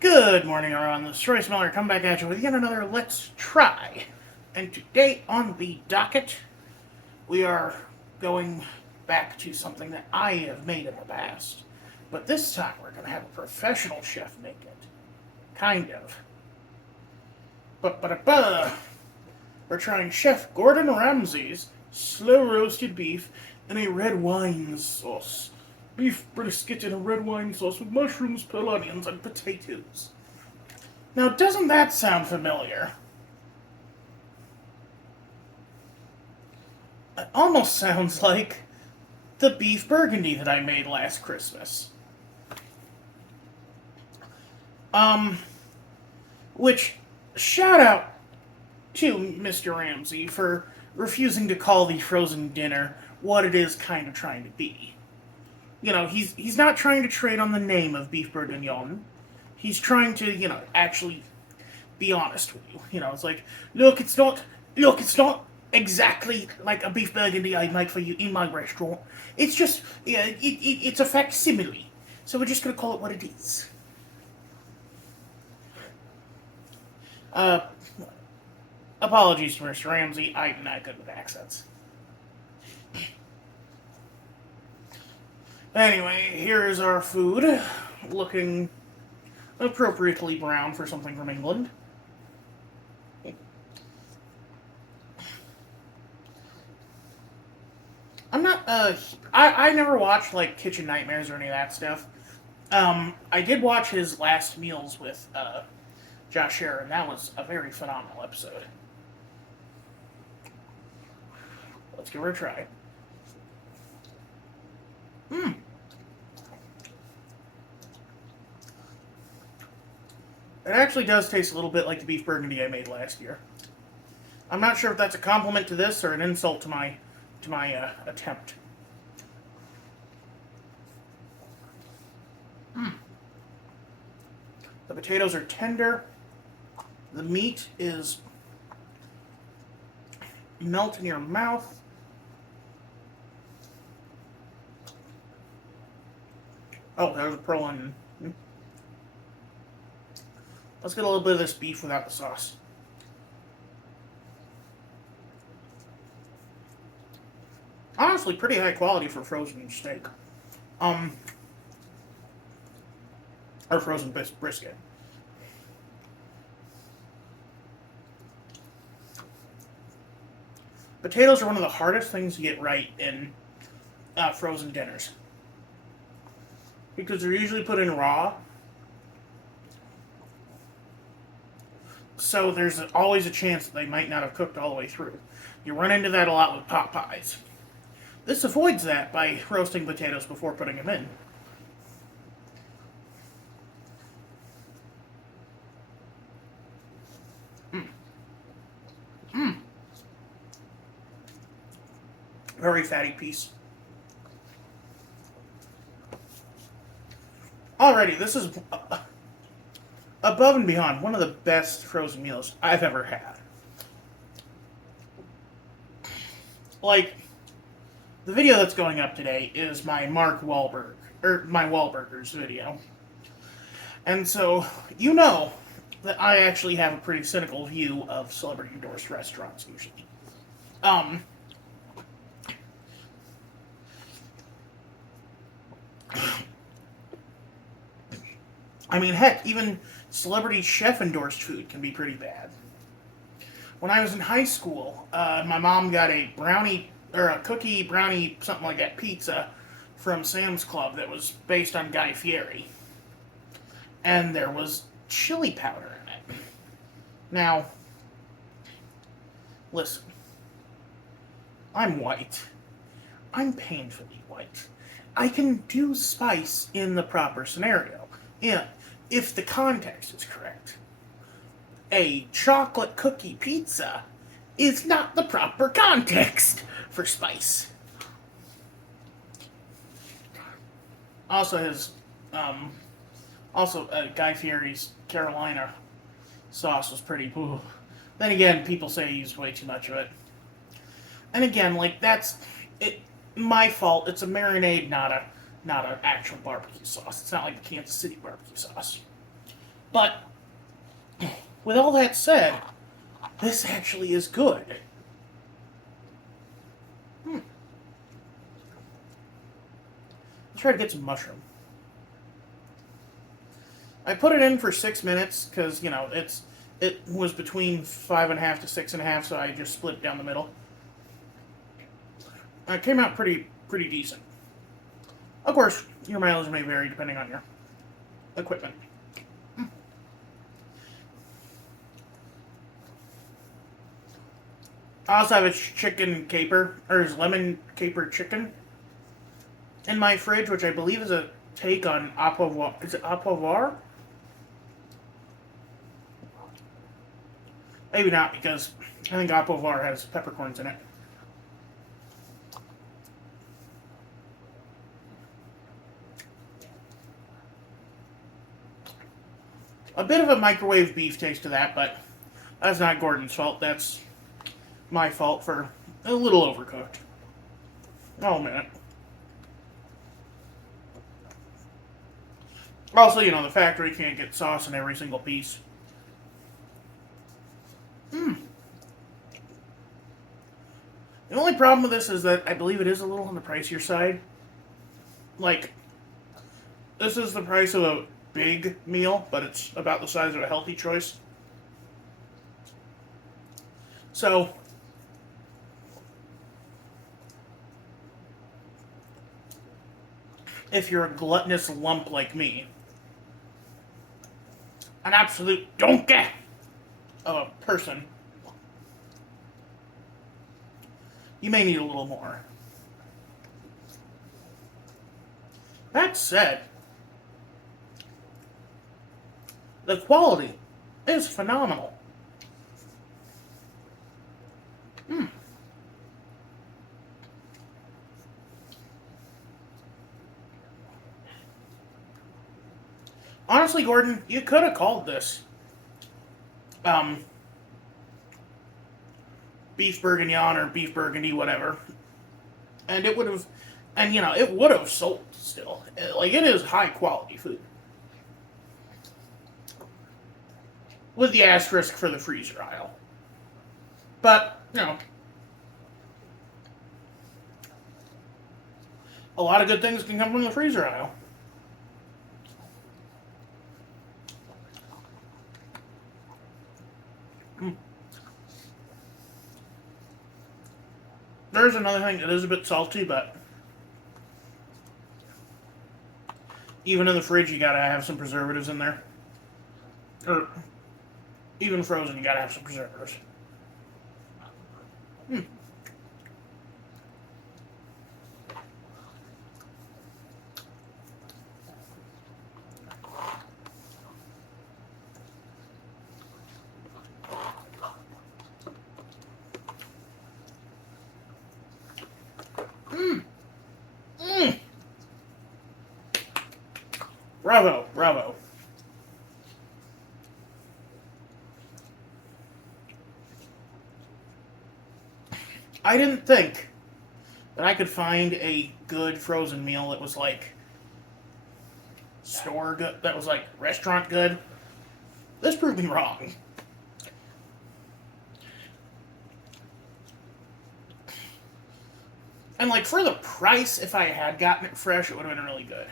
Good morning, everyone. This is Royce Miller coming back at you with yet another Let's Try. And today on the docket, we are going back to something that I have made in the past. But this time, we're going to have a professional chef make it. Kind of. But we're trying Chef Gordon Ramsay's slow roasted beef in a red wine sauce. Beef brisket in a red wine sauce with mushrooms, pearl onions, and potatoes. Now, doesn't that sound familiar? It almost sounds like the beef burgundy that I made last Christmas. Um, which, shout out to Mr. Ramsay for refusing to call the frozen dinner what it is kind of trying to be. You know, he's not trying to trade on the name of beef bourguignon. He's trying to, actually be honest with you. It's like, look, it's not exactly like a beef burgundy I make for you in my restaurant. It's just, yeah, it's a facsimile. So we're just gonna call it what it is. Uh, Apologies to Mr. Ramsay. I'm not good with accents. Anyway, here is our food, looking appropriately brown for something from England. I'm not, I never watched, like, Kitchen Nightmares or any of that stuff. I did watch his last meals with, Josh Scherer, and that was a very phenomenal episode. Let's give her a try. Mmm. It actually does taste a little bit like the beef burgundy I made last year. I'm not sure if that's a compliment to this or an insult to my attempt. Mm. The potatoes are tender. The meat is melt in your mouth. Oh, there's a pearl onion. Let's get a little bit of this beef without the sauce. Honestly, pretty high quality for frozen steak. Um, or frozen brisket. Potatoes are one of the hardest things to get right in frozen dinners because they're usually put in raw. So there's always a chance that they might not have cooked all the way through. You run into that a lot with pot pies. This avoids that by roasting potatoes before putting them in. Mm. Mm. Very fatty piece. Alrighty, this is above and beyond one of the best frozen meals I've ever had. Like, the video that's going up today is my Mark Wahlberg, or my Wahlburgers video. And so, you know that I actually have a pretty cynical view of celebrity endorsed restaurants usually. Um, I mean, heck, even celebrity chef endorsed food can be pretty bad. When I was in high school, my mom got a brownie or a cookie brownie something like that pizza from Sam's Club that was based on Guy Fieri, and there was chili powder in it. Now, listen, I'm white. I'm painfully white. I can do spice in the proper scenario. Yeah, if the context is correct. A chocolate cookie pizza is not the proper context for spice. Also, um, Guy Fieri's Carolina sauce was pretty. Ooh. Then again, people say he used way too much of it. And again, like that's it. My fault. It's a marinade, not an actual barbecue sauce. It's not like the Kansas City barbecue sauce. But with all that said, this actually is good. Hmm. Let's try to get some mushroom. I put it in for 6 minutes because it was between 5.5 to 6.5, so I just split it down the middle. It came out pretty decent. Of course, your mileage may vary depending on your equipment. I also have a chicken caper, or his lemon caper chicken in my fridge, which I believe is a take on au poivre. Is it au poivre? Maybe not, because I think au poivre has peppercorns in it. A bit of a microwave beef taste to that, but that's not Gordon's fault. That's my fault for a little overcooked. Oh, man. Also, the factory can't get sauce in every single piece. Hmm. The only problem with this is that I believe it is a little on the pricier side. Like, this is the price of a big meal, but it's about the size of a healthy choice. So, if you're a gluttonous lump like me, an absolute donkey of a person, you may need a little more. That said, the quality is phenomenal. Mm. Honestly, Gordon, you could have called this um, beef bourguignon or beef burgundy, whatever, and it would have, and it would have sold still. Like, it is high quality food, with the asterisk for the freezer aisle. But a lot of good things can come from the freezer aisle. Mm. There's another thing that is a bit salty, but even in the fridge, you gotta have some preservatives in there. Or even frozen, you gotta have some preservatives. Mm. Mm. Mm. Bravo, bravo. I didn't think that I could find a good frozen meal that was like store good, that was like restaurant good. This proved me wrong. And like for the price, if I had gotten it fresh, it would have been really good.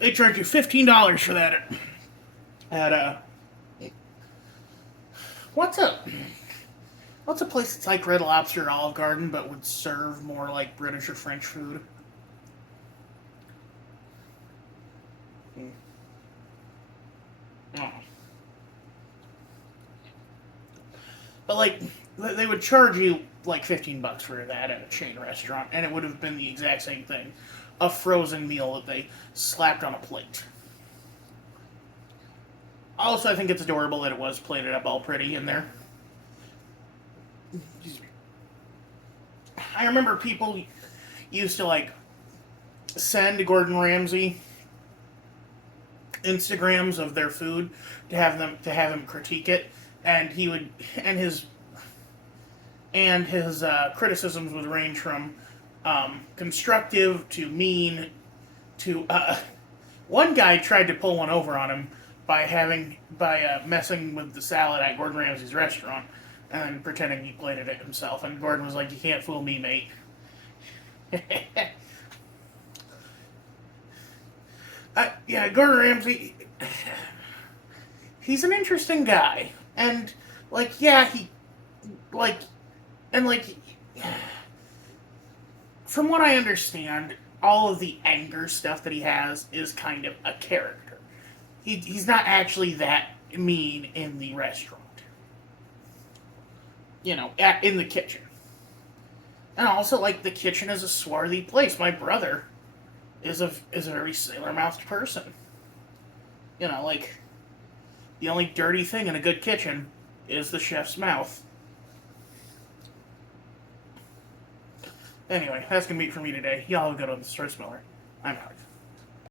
They charge you $15 for that at what's up? What's a place that's like Red Lobster or Olive Garden but would serve more like British or French food? Mm. Oh. But like they would charge you like $15 for that at a chain restaurant, and it would have been the exact same thing, a frozen meal that they slapped on a plate. Also, I think it's adorable that it was plated up all pretty in there. I remember people used to like send Gordon Ramsay Instagrams of their food to have him critique it, and he would and his criticisms would range from constructive to mean to one guy tried to pull one over on him by messing with the salad at Gordon Ramsay's restaurant and pretending he plated it himself. And Gordon was like, "You can't fool me, mate." Yeah, Gordon Ramsay. He's an interesting guy, and yeah, like, and like, from what I understand, all of the anger stuff that he has is kind of a character. He's not actually that mean in the restaurant. In the kitchen. And also, the kitchen is a swarthy place. My brother is a very sailor mouthed person. The only dirty thing in a good kitchen is the chef's mouth. Anyway, that's gonna be it for me today. Y'all have a good one. This is Royce Miller. I'm out.